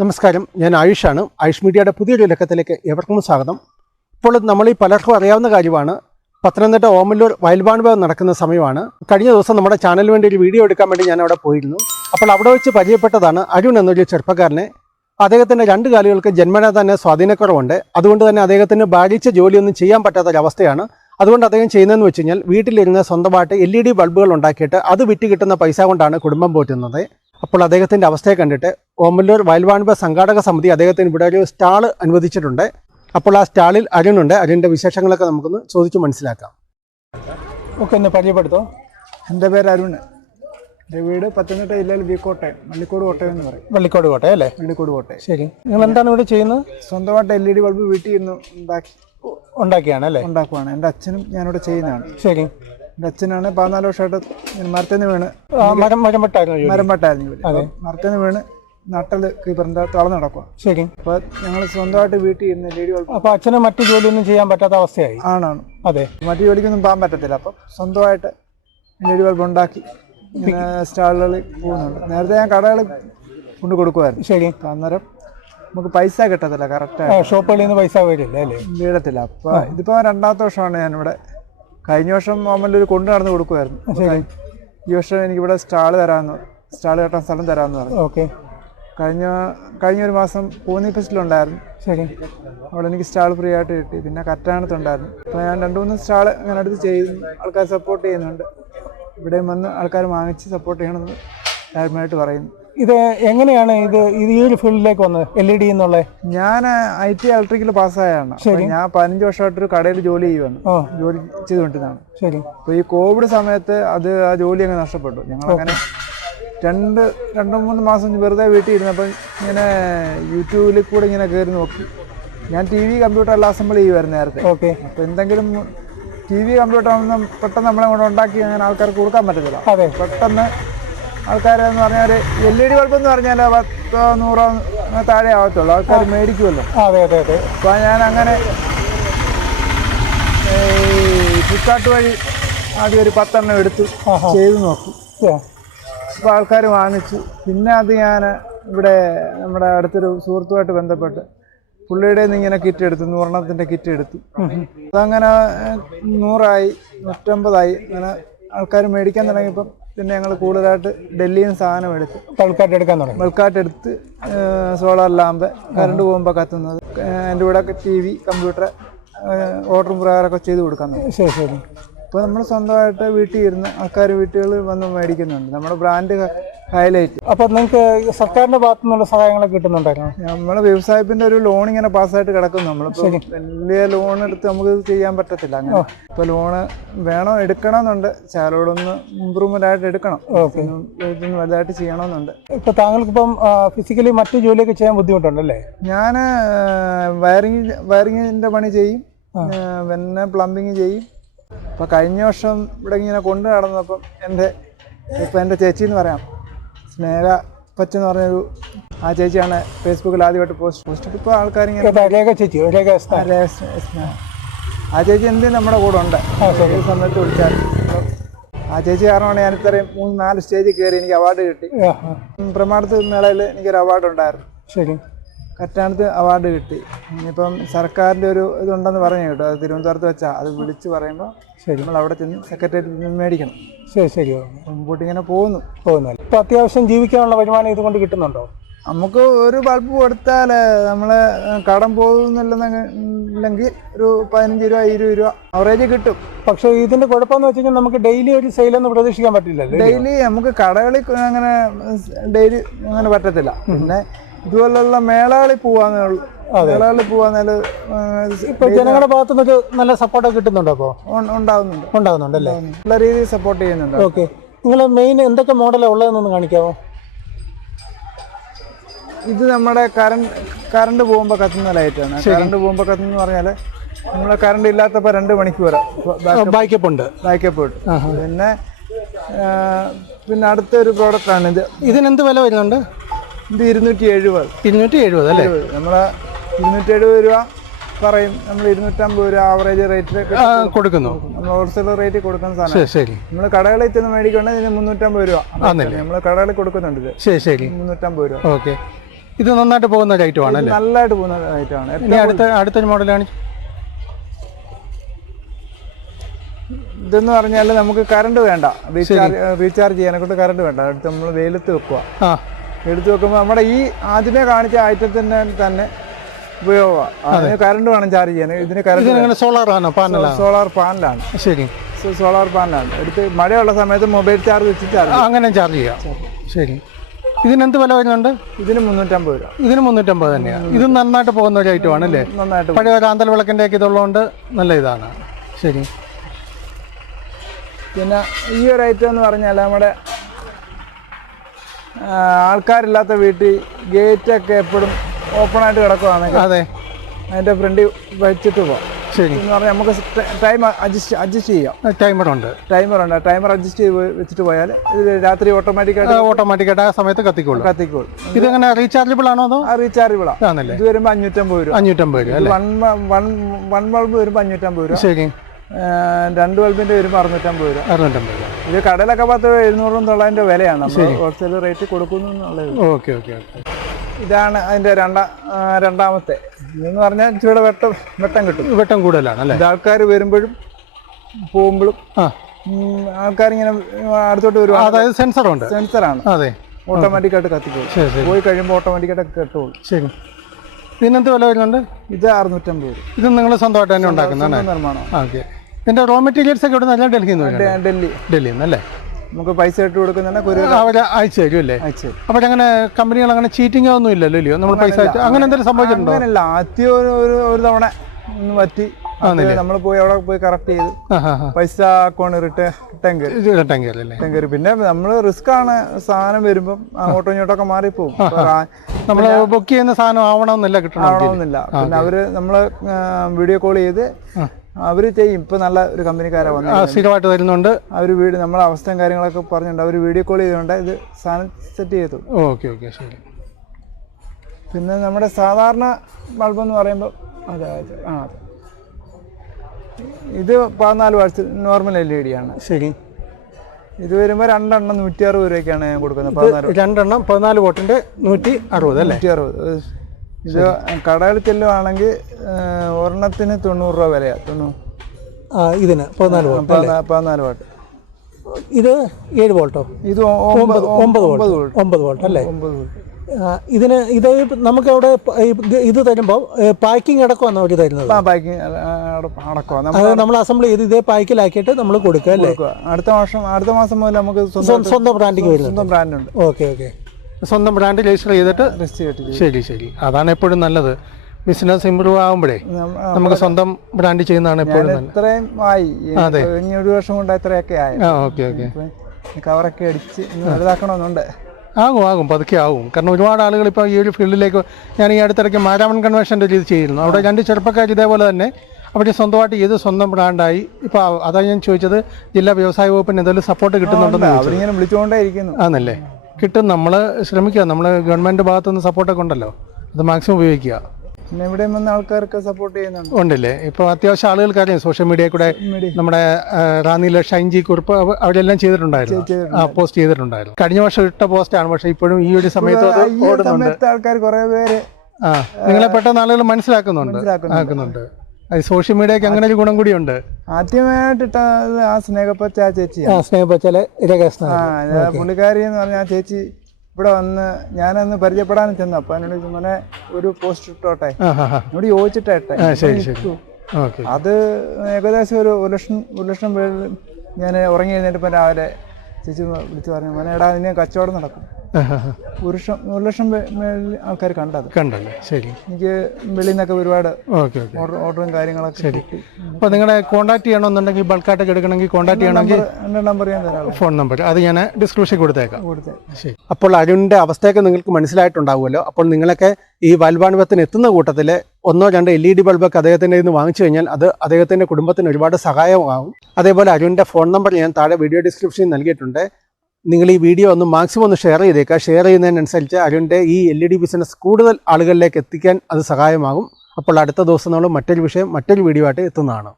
നമസ്കാരം. ഞാൻ ആയുഷാണ്. ആയുഷ് മീഡിയയുടെ പുതിയൊരു ലക്കത്തിലേക്ക് എവർക്കും സ്വാഗതം. ഇപ്പോൾ നമ്മൾ ഈ പലർക്കും അറിയാവുന്ന കാര്യമാണ്. പത്തനംതിട്ട ഓമല്ലൂർ വയൽവാൺവേവ് നടക്കുന്ന സമയമാണ്. കഴിഞ്ഞ ദിവസം നമ്മുടെ ചാനലിന് വേണ്ടി ഒരു വീഡിയോ എടുക്കാൻ വേണ്ടി ഞാൻ അവിടെ പോയിരുന്നു. അപ്പോൾ അവിടെ വെച്ച് പരിചയപ്പെട്ടതാണ് അരുൺ എന്നൊരു ചെറുപ്പക്കാരനെ. അദ്ദേഹത്തിന്റെ രണ്ട് കാലുകൾക്ക് ജന്മന തന്നെ സ്വാധീനക്കുറവുണ്ട്. അതുകൊണ്ട് തന്നെ അദ്ദേഹത്തിന് ഭാരിച്ച ജോലിയൊന്നും ചെയ്യാൻ പറ്റാത്തൊരവസ്ഥയാണ്. അതുകൊണ്ട് അദ്ദേഹം ചെയ്യുന്നതെന്ന് വെച്ച് കഴിഞ്ഞാൽ വീട്ടിലിരുന്ന് സ്വന്തമായിട്ട് എൽ ഇ ഡി ബൾബുകൾ ഉണ്ടാക്കിയിട്ട് അത് വിറ്റ് കിട്ടുന്ന പൈസ കൊണ്ടാണ് കുടുംബം പോറ്റുന്നത്. അപ്പോൾ അദ്ദേഹത്തിന്റെ അവസ്ഥയെ കണ്ടിട്ട് ഓമല്ലൂർ വയൽവാണിഭ സംഘാടക സമിതി അദ്ദേഹത്തിന് ഇവിടെ ഒരു സ്റ്റാൾ അനുവദിച്ചിട്ടുണ്ട്. അപ്പോൾ ആ സ്റ്റാളിൽ അരുണുണ്ട്. അരുണിന്റെ വിശേഷങ്ങളൊക്കെ നമുക്കൊന്ന് ചോദിച്ചു മനസ്സിലാക്കാം. ഓക്കെ ഒന്ന് പരിചയപ്പെടുത്തോ. എന്റെ പേര് അരുൺ. എന്റെ വീട് പത്തനംതിട്ട ജില്ലയിൽ വി കോട്ടയം വള്ളിക്കോട് കോട്ടയം എന്ന് പറയും. വള്ളിക്കോട് കോട്ടയം അല്ലേ? വള്ളിക്കോട് കോട്ടയം. ശരി. നിങ്ങൾ എന്താണ് ഇവിടെ ചെയ്യുന്നത്? സ്വന്തമായിട്ട് എൽ ഇ ഡി ബൾബ് വീട്ടിൽ നിന്ന് ഉണ്ടാക്കി ഉണ്ടാക്കിയാണ് അല്ലേ? ഉണ്ടാക്കുവാണ്. എന്റെ അച്ഛനും ഞാനിവിടെ ചെയ്യുന്നതാണ്. ശരി. എന്റെ അച്ഛനാണ് പതിനാല് വർഷമായിട്ട് മരത്തിൽ നിന്ന് വീണ്. മരം മരം വെട്ടായിരുന്നു. മരം വെട്ടായിരുന്നു ഇവർ മരത്തിൽ നിന്ന് വീണ് നട്ടൽ കീപ്പറിന്റെ തളർന്ന് നടക്കുക ശരി. അപ്പൊ ഞങ്ങൾ സ്വന്തമായിട്ട് വീട്ടിൽ ഇരുന്ന് വീഡിയോ അപ്പൊ അച്ഛനെ മറ്റു ജോലിയൊന്നും ചെയ്യാൻ പറ്റാത്ത അവസ്ഥയായി. ആണാണ്. അതെ. മറ്റു ജോലിക്കൊന്നും പോകാൻ പറ്റത്തില്ല. അപ്പം സ്വന്തമായിട്ട് വീഡിയോ ബൾബ് ഉണ്ടാക്കി ഇങ്ങനെ സ്റ്റാളുകളിൽ പോകുന്നുണ്ട്. നേരത്തെ ഞാൻ കടകളിൽ കൊണ്ട് കൊടുക്കുമായിരുന്നു. ശരി. അന്നേരം നമുക്ക് പൈസ കിട്ടത്തില്ല കറക്റ്റ് ഷോപ്പുകളിൽ നിന്ന് പൈസ വരില്ല അല്ലേ? വീടത്തില്ല അപ്പൊ ഇതിപ്പോ രണ്ടാമത്തെ വർഷമാണ് ഞാനിവിടെ കഴിഞ്ഞ വർഷം മോമന്റെ ഒരു കൊണ്ടു നടന്ന് കൊടുക്കുമായിരുന്നു ഈ വർഷം എനിക്കിവിടെ സ്റ്റാൾ തരാമെന്ന് സ്റ്റാൾ കെട്ടാൻ സ്ഥലം തരാമെന്ന് പറഞ്ഞു. ഓക്കെ. കഴിഞ്ഞ കഴിഞ്ഞ ഒരു മാസം പൂന്നി ഫെസ്റ്റിലുണ്ടായിരുന്നു ശരി. അവിടെ എനിക്ക് സ്റ്റാൾ ഫ്രീ ആയിട്ട് കിട്ടി. പിന്നെ കറ്റാനത്തുണ്ടായിരുന്നു അപ്പോൾ ഞാൻ രണ്ട് മൂന്ന് സ്റ്റാൾ അങ്ങനെ അടുത്ത് ചെയ്യുന്നു ആൾക്കാർ സപ്പോർട്ട് ചെയ്യുന്നുണ്ട്. ഇവിടെയും വന്ന് ആൾക്കാർ വാങ്ങിച്ച് സപ്പോർട്ട് ചെയ്യണമെന്ന് കാര്യമായിട്ട് പറയുന്നു. ഇത് എങ്ങനെയാണ് ഇത് ഈ ഒരു ഫീൽഡിലേക്ക് വന്നത്? എൽ ഇ ഡി എന്നുള്ള ഞാൻ ഐ ടി ഇലക്ട്രിക്കൽ പാസ്സായാണ് ഞാൻ പതിനഞ്ച് വർഷമായിട്ടൊരു കടയിൽ ജോലി ചെയ്യുവാണ്. ജോലി ചെയ്തുകൊണ്ടിരുന്നതാണ്. ശരി. അപ്പോൾ ഈ കോവിഡ് സമയത്ത് അത് ആ ജോലി അങ്ങ് നഷ്ടപ്പെട്ടു. ഞങ്ങൾ അങ്ങനെ രണ്ട് രണ്ട് മൂന്ന് മാസം വെറുതെ വീട്ടിൽ ഇരുന്നപ്പം ഇങ്ങനെ യൂട്യൂബിൽ കൂടെ ഇങ്ങനെ കയറി നോക്കി. ഞാൻ ടി വി കമ്പ്യൂട്ടർ എല്ലാം അസംബിൾ ചെയ്യുമായിരുന്നു നേരത്തെ. ഓക്കെ. അപ്പോൾ എന്തെങ്കിലും ടി വി കമ്പ്യൂട്ടർ ഒന്നും പെട്ടെന്ന് നമ്മളെ കൊണ്ട് ഉണ്ടാക്കി അങ്ങനെ ആൾക്കാർക്ക് കൊടുക്കാൻ പറ്റത്തില്ല. അതെ. പെട്ടെന്ന് ആൾക്കാരെന്ന് പറഞ്ഞാൽ എൽ ഇ ഡി ബൾബ് എന്ന് പറഞ്ഞാൽ പത്തോ നൂറോ താഴെ ആവത്തുള്ളൂ. ആൾക്കാർ മേടിക്കുമല്ലോ. അതെ അതെ അതെ. അപ്പോൾ ഞാൻ അങ്ങനെ ഫ്ലിപ്കാർട്ട് വഴി ആദ്യം ഒരു പത്തെണ്ണം എടുത്തു ചെയ്ത് നോക്കി. അപ്പോൾ ആൾക്കാർ വാങ്ങിച്ചു. പിന്നെ അത് ഞാൻ ഇവിടെ നമ്മുടെ അടുത്തൊരു സുഹൃത്തുമായിട്ട് ബന്ധപ്പെട്ട് പുള്ളിയുടെ നിന്ന് ഇങ്ങനെ കിറ്റ് എടുത്തു നൂറെണ്ണത്തിന്റെ കിറ്റ് എടുത്തു. അതങ്ങനെ നൂറായി നൂറ്റമ്പതായി. അങ്ങനെ ആൾക്കാർ മേടിക്കാൻ തുടങ്ങിയപ്പം പിന്നെ ഞങ്ങൾ കൂടുതലായിട്ട് ഡൽഹിയിൽ നിന്ന് സാധനം എടുത്ത് ബൾക്കായിട്ട് എടുക്കാൻ തുടങ്ങി. ബൾക്കായിട്ട് എടുത്ത് സോളാർ ലാമ്പ് കറണ്ട് പോകുമ്പോൾ കത്തുന്നത് എന്റെ കൂടെ ടി വി കമ്പ്യൂട്ടർ ഓർഡർ പ്രകാരമൊക്കെ ചെയ്ത് കൊടുക്കാൻ ശരി ശരി. ഇപ്പോൾ നമ്മൾ സ്വന്തമായിട്ട് വീട്ടിൽ ഇരുന്ന് ആൾക്കാർ വീട്ടുകളിൽ വന്ന് മേടിക്കുന്നുണ്ട്. നമ്മുടെ ബ്രാൻഡ് ഹൈലൈറ്റ് അപ്പൊ നിങ്ങൾക്ക് സർക്കാരിന്റെ ഭാഗത്തു നിന്നുള്ള സഹായങ്ങളൊക്കെ കിട്ടുന്നുണ്ടായിരുന്നു? നമ്മളെ വ്യവസായത്തിന്റെ ഒരു ലോൺ ഇങ്ങനെ പാസ്സായിട്ട് കിടക്കുന്നു. നമ്മൾ വലിയ ലോൺ എടുത്ത് നമുക്ക് ചെയ്യാൻ പറ്റത്തില്ല അങ്ങനെ. ഇപ്പൊ ലോണ് വേണോ എടുക്കണമെന്നുണ്ട്. ചാലോടൊന്ന് ഇമ്പ്രൂവ്മെന്റ് ആയിട്ട് എടുക്കണം. വലുതായിട്ട് ചെയ്യണമെന്നുണ്ട്. ഇപ്പൊ താങ്കൾക്ക് ഇപ്പം ഫിസിക്കലി മറ്റു ജോലിയൊക്കെ ചെയ്യാൻ ബുദ്ധിമുട്ടുണ്ടല്ലേ? ഞാൻ വയറിംഗ് വയറിങ്ങിന്റെ പണി ചെയ്യും. പിന്നെ പ്ലംബിങ് ചെയ്യും. അപ്പോൾ കഴിഞ്ഞ വർഷം ഇവിടെ ഇങ്ങനെ കൊണ്ടു നടന്നപ്പം എന്റെ ഇപ്പൊ എന്റെ ചേച്ചി എന്ന് പറയാം. സ്നേഹ പച്ചെന്ന് പറഞ്ഞൊരു ആ ചേച്ചിയാണ് ഫേസ്ബുക്കിൽ ആദ്യമായിട്ട് പോസ്റ്റ് പോസ്റ്റ് ഇപ്പോൾ ആൾക്കാരിങ്ങനെ രേഖ ചേച്ചി രേഖ എസ്. ആ ചേച്ചി എന്തിനും നമ്മുടെ കൂടെ ഉണ്ട്. സമയത്ത് വിളിച്ചാൽ ആ ചേച്ചി കാരണമാണ് ഞാൻ ഇത്രയും മൂന്ന് നാല് സ്റ്റേജിൽ കയറി എനിക്ക് അവാർഡ് കിട്ടി. പ്രമാണത്തിൽ മേളയിൽ എനിക്കൊരു അവാർഡ് ഉണ്ടായിരുന്നു. ശരി. കറ്റാനത്ത് അവാർഡ് കിട്ടി. ഇനിയിപ്പം സർക്കാരിന്റെ ഒരു ഇതുണ്ടെന്ന് പറഞ്ഞു കേട്ടോ. അത് തിരുവനന്തപുരത്ത് വെച്ചാൽ അത് വിളിച്ച് പറയുമ്പോൾ ശരി. നമ്മൾ അവിടെ ചെന്ന് സെക്രട്ടേറിയറ്റിൽ നിന്ന് മേടിക്കണം. ശരി ശരി. മുമ്പോട്ട് ഇങ്ങനെ പോകുന്നു. പോകുന്നു ഇപ്പോൾ അത്യാവശ്യം ജീവിക്കാനുള്ള വരുമാനം ഇതുകൊണ്ട് കിട്ടുന്നുണ്ടോ? നമുക്ക് ഒരു ബൾബ് കൊടുത്താൽ നമ്മൾ കടം പോകുന്നില്ലെന്നെങ്കിൽ ഒരു പതിനഞ്ച് രൂപ ഇരുപത് രൂപ അവറേജ് കിട്ടും. പക്ഷേ ഇതിന്റെ കുഴപ്പമെന്ന് വെച്ച് കഴിഞ്ഞാൽ നമുക്ക് ഡെയിലി ഒരു സെയിലൊന്നും പ്രതീക്ഷിക്കാൻ പറ്റില്ല ഡെയിലി നമുക്ക് കടകളിൽ അങ്ങനെ ഡെയിലി അങ്ങനെ പറ്റത്തില്ല. പിന്നെ ഇതുപോലുള്ള മേളകളിൽ പോവാന്ന് മേളകളിൽ പോവാന്നാൽ ഇപ്പൊ ജനങ്ങളുടെ ഭാഗത്തു നിന്നൊക്കെ നല്ല സപ്പോർട്ട് കിട്ടുന്നുണ്ടോ അപ്പോൾ ഉണ്ടാവുന്നുണ്ട്. അല്ലേ? നല്ല രീതിയിൽ സപ്പോർട്ട് ചെയ്യുന്നുണ്ട്. ഓക്കെ. നിങ്ങൾ മെയിൻ എന്തൊക്കെ മോഡലാണ് ഉള്ളതെന്നൊന്ന് കാണിക്കാമോ ഇത് നമ്മുടെ കറണ്ട് കറണ്ട് പോകുമ്പോൾ കത്തുന്ന ലൈറ്റാണ് കറണ്ട് പോകുമ്പോൾ കത്തുന്ന പറഞ്ഞാൽ നമ്മളെ കറണ്ട് ഇല്ലാത്തപ്പോൾ രണ്ട് മണിക്കൂർ ബാക്കപ്പ് ഉണ്ട്. ബാക്കപ്പ് ഉണ്ട്. പിന്നെ പിന്നെ അടുത്തൊരു ആണ് ഇത്. ഇതിനെന്ത് വില വരുന്നുണ്ട്? ഇത് ഇരുന്നൂറ്റി എഴുപത് ഇരുന്നൂറ്റി എഴുപത് അല്ലേ നമ്മളെ ഇരുന്നൂറ്റി എഴുപത് രൂപ പറയും. നമ്മൾ ഇരുന്നൂറ്റമ്പത് രൂപ ആവറേജ് റേറ്റിൽ കൊടുക്കുന്നു. നമ്മൾ ഹോൾസെയിൽ റേറ്റ് കൊടുക്കുന്ന സാധനം. ശരി നമ്മൾ കടകളിൽ ചെന്ന് മേടിക്കുകയാണെങ്കിൽ ഇതിന് മുന്നൂറ്റമ്പത് രൂപ. നമ്മൾ കടകളിൽ കൊടുക്കുന്നുണ്ട് ശരി ശരി. മുന്നൂറ്റമ്പത് രൂപ. ഓക്കെ. ഇത് നന്നായിട്ട് പോകുന്ന ഒരു ഐറ്റം ആണ് നല്ലതായിട്ട് പോകുന്ന ഐറ്റം ആണ്. ഇനി അടുത്ത അടുത്തൊരു മോഡലാണ് ഇതെന്ന് പറഞ്ഞാൽ നമുക്ക് കറണ്ട് വേണ്ട. റീചാർജ് റീചാർജ് ചെയ്യാനെ കൊണ്ട് കറണ്ട് വേണ്ട. അടുത്ത് നമ്മൾ വെയിലത്ത് വെക്കുക എടുത്ത് വെക്കുമ്പോൾ നമ്മുടെ ഈ ആദ്യമേ കാണിച്ച ഐറ്റത്തിന് തന്നെ ഉപയോഗമാണ് കറണ്ട് വേണം ചാർജ് ചെയ്യാൻ. ഇതിന് കറണ്ട് സോളാർ ആണോ? പാനലാണ് സോളാർ പാനലാണ് ശരി. സോളാർ പാനലാണ് എടുത്ത് മഴയുള്ള സമയത്ത് മൊബൈൽ ചാർജ് വെച്ചിട്ടാണ് അങ്ങനെ ചാർജ് ചെയ്യാം. ശരി. ഇതിനെന്ത് വില വരുന്നുണ്ട്? ഇതിന് മുന്നൂറ്റമ്പത് രൂപ. ഇതിന് മുന്നൂറ്റമ്പത് തന്നെയാണ് ഇത് നന്നായിട്ട് പോകുന്ന ഒരു ഐറ്റം അല്ലേ നന്നായിട്ട് പഴയ ഒരു ആന്തൽ വിളക്കിന്റെ ഒക്കെ ഇതുള്ളതുകൊണ്ട് നല്ല ഇതാണ്. ശരി. പിന്നെ ഈ ഒരു ഐറ്റം എന്ന് പറഞ്ഞാൽ നമ്മുടെ ആൾക്കാരില്ലാത്ത വീട്ടിൽ ഗേറ്റൊക്കെ എപ്പോഴും ഓപ്പൺ ആയിട്ട് കിടക്കുവാണ് അതെ. അതിന്റെ ഫ്രണ്ടിൽ വെച്ചിട്ട് പോകാം ശരി. എന്ന് പറഞ്ഞാൽ നമുക്ക് ടൈം അഡ്ജസ്റ്റ് അഡ്ജസ്റ്റ് ചെയ്യാം. ടൈമറുണ്ട് ടൈമറുണ്ട് ടൈമർ അഡ്ജസ്റ്റ് ചെയ്ത് വെച്ചിട്ട് പോയാൽ ഇത് രാത്രി ഓട്ടോമാറ്റിക്കായിട്ട് ഓട്ടോമാറ്റിക്കായിട്ട് ആ സമയത്ത് കത്തിക്കോളും. കത്തിക്കോളും. ഇതെങ്ങനെ റീചാർജബിൾ ആണോ അതോ? ആ റീചാർജബിളാണ് ആണല്ലേ. ഇത് വരുമ്പോൾ അഞ്ഞൂറ്റമ്പത് രൂപ. അഞ്ഞൂറ്റമ്പത് രൂപ വൺ വൺ വൺ ബൾബ് വരുമ്പോൾ അഞ്ഞൂറ്റമ്പത് രൂപ. ശരി. രണ്ട് ബൾബിന്റെ വരുമ്പോൾ അറുന്നൂറ്റമ്പത് രൂപ. അറുന്നൂറ്റമ്പത് രൂപ. ഇത് കടലൊക്കെ പത്ത് എഴുന്നൂറും തൊള്ളായിരം രൂപ വിലയാണ്. നമ്മൾ ഹോൾസെയിൽ റേറ്റ് കൊടുക്കുന്നു എന്നുള്ളത്. Okay okay okay. ഇതാണ് അതിന്റെ രണ്ടാ രണ്ടാമത്തെ. ഇതെന്ന് പറഞ്ഞാൽ ഇച്ചിരി വെട്ടം വെട്ടം കിട്ടും. വെട്ടം കൂടുതലാണ് അല്ലേ? ഇത് ആൾക്കാർ വരുമ്പോഴും പോകുമ്പോഴും ആ. ആൾക്കാരിങ്ങനെ അടുത്തോട്ട് വരുവാ അതായത് സെൻസറുണ്ട്. സെൻസറാണ്. അതെ. ഓട്ടോമാറ്റിക്കായിട്ട് കത്തിക്കോളും പോയി കഴിയുമ്പോൾ ഓട്ടോമാറ്റിക്കായിട്ട് കെട്ടുള്ളൂ ശരി. ഇതിനെന്ത് വില വരുന്നുണ്ട്? ഇത് അറുന്നൂറ്റമ്പത് രൂപ. ഇത് നിങ്ങൾ സ്വന്തമായിട്ട് തന്നെ ഉണ്ടാക്കുന്നതാണ്. നിർമ്മാണം ഓക്കെ. ഇതിന്റെ റോ മെറ്റീരിയൽസ് ഒക്കെ ഇവിടെ നല്ല ഡൽഹിയിൽ നിന്ന് ഡൽഹി ഡൽഹിയിൽ നിന്ന് അല്ലേ? നമുക്ക് പൈസ ഇട്ട് കൊടുക്കുന്നുണ്ടെങ്കിൽ അവർ അയച്ചു തരും അല്ലേ? അപ്പോൾ അങ്ങനെ കമ്പനികൾ അങ്ങനെ ചീറ്റിംഗ് ഒന്നും ഇല്ലല്ലോ ഇല്ലയോ? നമ്മൾ പൈസ അയച്ചു അങ്ങനെ എന്തെങ്കിലും സംഭവിച്ചിട്ടുണ്ടോ? അങ്ങനെയല്ല. ആദ്യം ഒരു ഒരു- തവണ പറ്റി. നമ്മൾ പോയി അവിടെ പോയി കറക്റ്റ് ചെയ്ത്. പൈസ അക്കൗണ്ട് റിട്ടേൺ റിട്ടേൺ കയറി. പിന്നെ നമ്മൾ റിസ്ക് ആണ് സാധനം വരുമ്പം അങ്ങോട്ടും ഇങ്ങോട്ടൊക്കെ മാറിപ്പോവും. പോകും ആ- നമ്മൾ ബുക്ക് ചെയ്യുന്ന സാധനം ആവണമെന്നില്ല കിട്ടണം ആവണമെന്നില്ല. പിന്നെ അവർ നമ്മൾ വീഡിയോ കോൾ ചെയ്ത് അവർ ചെയ്യും. ഇപ്പം നല്ല ഒരു കമ്പനിക്കാരെ വന്നത് ആ സ്ഥിരമായിട്ട് വരുന്നുണ്ട്. അവർ വീട് നമ്മളെ അവസ്ഥയും കാര്യങ്ങളൊക്കെ പറഞ്ഞിട്ടുണ്ട്. അവർ വീഡിയോ കോൾ ചെയ്തുകൊണ്ട് ഇത് സാധനം സെറ്റ് ചെയ്തു. ഓക്കെ ഓക്കെ ശരി. പിന്നെ നമ്മുടെ സാധാരണ ബൾബ് എന്ന് പറയുമ്പോൾ അതെ അതെ ആ അതെ. ഇത് പതിനാല് watts normal L E D ആണ്. ശരി. ഇത് വരുമ്പോൾ രണ്ടെണ്ണം നൂറ്റി അറുപത് രൂപയ്ക്കാണ് ഞാൻ കൊടുക്കുന്നത്. പതിനാല് രണ്ടെണ്ണം പതിനാല് വോട്ടിന്റെ നൂറ്റി അറുപത് അല്ലേ? നൂറ്റി അറുപത് ഇത് കടയിൽ ചെല്ലുവാണെങ്കിൽ ഒരെണ്ണത്തിന് തൊണ്ണൂറ് രൂപ വിലയാണ് തൊണ്ണൂറ് ഇതിന് പതിനാല് പതിനാല് വാട്ട് ഇത് ഏഴ് വോൾട്ടോ? ഇത് ഒമ്പത് ഒമ്പത് വോൾട്ട്. ഒമ്പത് വോൾട്ട്. അല്ലേ? ഒമ്പത് വോൾട്ട്. ഇതിന് ഇത് നമുക്ക് അവിടെ ഇത് തരുമ്പോൾ പാക്കിംഗ് അടക്കമാണ് അവർ തരുന്നത്? പാക്കിംഗ് ബാക്കി അടക്കുക നമ്മൾ അത് നമ്മൾ അസംബിൾ ചെയ്ത് ഇതേ പാക്കിലാക്കിയിട്ട് നമ്മൾ കൊടുക്കുക അല്ലേ? അടുത്ത മാസം അടുത്ത മാസം മുതൽ നമുക്ക് സ്വന്തം സ്വ- സ്വന്തം ബ്രാൻഡിങ് വരുന്നത് സ്വന്തം ബ്രാൻഡ് ഉണ്ട്. ഓക്കെ ഓക്കെ സ്വന്തം ബ്രാൻഡ് രജിസ്റ്റർ ചെയ്തിട്ട് ശരി ശരി. അതാണ് എപ്പോഴും നല്ലത്. ബിസിനസ് ഇമ്പ്രൂവ് ആകുമ്പോഴേ നമുക്ക് സ്വന്തം ബ്രാൻഡ് ചെയ്യുന്നതാണ് എപ്പോഴും ഇത്രയും ആയി. ഇനി ഒരു വർഷം കൊണ്ട് ഇത്രയൊക്കെ ആയി. ആ ഓക്കെ ഓക്കെ. കവറൊക്കെ അടിച്ച് വലുതാക്കണമെന്നുണ്ട്. ആകും ആകും. പതുക്കെ ആകും. കാരണം ഒരുപാട് ആളുകൾ ഇപ്പോൾ ഈ ഒരു ഫീൽഡിലേക്ക് ഞാൻ ഈ അടുത്തിടയ്ക്ക് മാരാമൺ കൺവെൻഷന്റെ രീതി ഇത് ചെയ്തിരുന്നു അവിടെ രണ്ട് ചെറുപ്പക്കാർ ഇതേപോലെ തന്നെ അവർ സ്വന്തമായിട്ട് ചെയ്ത് സ്വന്തം ബ്രാൻഡായി ഇപ്പോൾ അതാണ് ഞാൻ ചോദിച്ചത് ജില്ലാ വ്യവസായ വകുപ്പിന് എന്തെങ്കിലും സപ്പോർട്ട് കിട്ടുന്നുണ്ടെന്ന് ആണല്ലേ? കിട്ടും. നമ്മൾ ശ്രമിക്കുക. നമ്മൾ ഗവൺമെന്റ് ഭാഗത്തുനിന്ന് സപ്പോർട്ടൊക്കെ ഉണ്ടല്ലോ. അത് മാക്സിമം ഉപയോഗിക്കുക. പിന്നെ ഇവിടെ വന്ന ആൾക്കാർക്ക് സപ്പോർട്ട് ചെയ്യുന്നുണ്ട്. ഉണ്ടല്ലേ? ഇപ്പോൾ അത്യാവശ്യം ആളുകൾക്ക് അറിയാം സോഷ്യൽ മീഡിയ കൂടെ നമ്മുടെ റാന്നിയിലെ ഷൈൻജി കുറിപ്പ് അവിടെ അവരെല്ലാം ചെയ്തിട്ടുണ്ടായിരുന്നു. ആ പോസ്റ്റ് ചെയ്തിട്ടുണ്ടായിരുന്നു. കഴിഞ്ഞ വർഷം ഇട്ട പോസ്റ്റാണ് പക്ഷെ ഇപ്പോഴും ഈ ഒരു സമയത്ത് ആൾക്കാർ കുറെ പേര് ആ നിങ്ങളെ പെട്ടെന്ന് ആളുകൾ മനസ്സിലാക്കുന്നുണ്ട്. ആക്കുന്നുണ്ട്. സോഷ്യൽ മീഡിയക്ക് അങ്ങനെ ഒരു ഗുണം കൂടിയുണ്ട് ആദ്യമായിട്ട് ഇട്ടത് ആ സ്നേഹപ്പച്ച ആ ചേച്ചി ആ സ്നേഹപ്പച്ചലെ ആ ഞാൻ പുള്ളിക്കാരി എന്ന് പറഞ്ഞ ആ ചേച്ചി ഇവിടെ വന്ന് ഞാനന്ന് പരിചയപ്പെടാൻ ചെന്നു. അപ്പൊ എന്നോട് ഇങ്ങനെ ഒരു പോസ്റ്റ് ഇട്ടോട്ടെ? എന്നോട് ചോദിച്ചിട്ടാ അത് ഏകദേശം ഒരു ഒരു ലക്ഷം ഒരു ലക്ഷം പേര് ഞാൻ ഉറങ്ങി എഴുന്നേറ്റപ്പോൾ രാവിലെ ചേച്ചി വിളിച്ചു പറഞ്ഞു മോനെ എടാ നിന്നെ കച്ചവടം നടക്കും. ഒരു ലക്ഷം ഒരു ലക്ഷം ആൾക്കാർ കണ്ടത്. കണ്ടല്ലേ? ശരി. എനിക്ക് വെളിയിൽ നിന്നൊക്കെ ഒരുപാട് ഓക്കെ ഓക്കെ. ഓർഡറും കാര്യങ്ങളൊക്കെ ശരി. അപ്പോൾ നിങ്ങളെ കോൺടാക്ട് ചെയ്യണമെന്നുണ്ടെങ്കിൽ ബൾക്കായിട്ടൊക്കെ എടുക്കണമെങ്കിൽ കോൺടാക്ട് ചെയ്യണമെങ്കിൽ എന്റെ നമ്പർ ഞാൻ തരാം. ഫോൺ നമ്പർ അത് ഞാൻ ഡിസ്ക്രിപ്ഷൻ കൊടുത്തേക്കാം. കൊടുത്തേ. ശരി. അപ്പോൾ അരുണിന്റെ അവസ്ഥയൊക്കെ നിങ്ങൾക്ക് മനസ്സിലായിട്ടുണ്ടാവുമല്ലോ. അപ്പോൾ നിങ്ങളൊക്കെ ഈ വൽവാണിഭത്തിന് എത്തുന്ന കൂട്ടത്തിൽ ഒന്നോ രണ്ടോ എൽ ഇ ഡി ബൾബൊക്കെ അദ്ദേഹത്തിന്റെ നിന്ന് വാങ്ങിച്ചു കഴിഞ്ഞാൽ അത് അദ്ദേഹത്തിന്റെ കുടുംബത്തിന് ഒരുപാട് സഹായമാകും. അതേപോലെ അരുണിന്റെ ഫോൺ നമ്പർ ഞാൻ താഴെ വീഡിയോ ഡിസ്ക്രിപ്ഷനിൽ നൽകിയിട്ടുണ്ട്. നിങ്ങൾ ഈ വീഡിയോ ഒന്ന് മാക്സിമം ഒന്ന് ഷെയർ ചെയ്തേക്കുക ഷെയർ ചെയ്യുന്നതിനനുസരിച്ച് അരുണിന്റെ ഈ എൽ ഇ ഡി ബിസിനസ് കൂടുതൽ ആളുകളിലേക്ക് എത്തിക്കാൻ അത് സഹായമാകും. അപ്പോൾ അടുത്ത ദിവസം നമ്മൾ മറ്റൊരു വിഷയം മറ്റൊരു വീഡിയോ ആയിട്ട് എത്തുന്നതാണ്.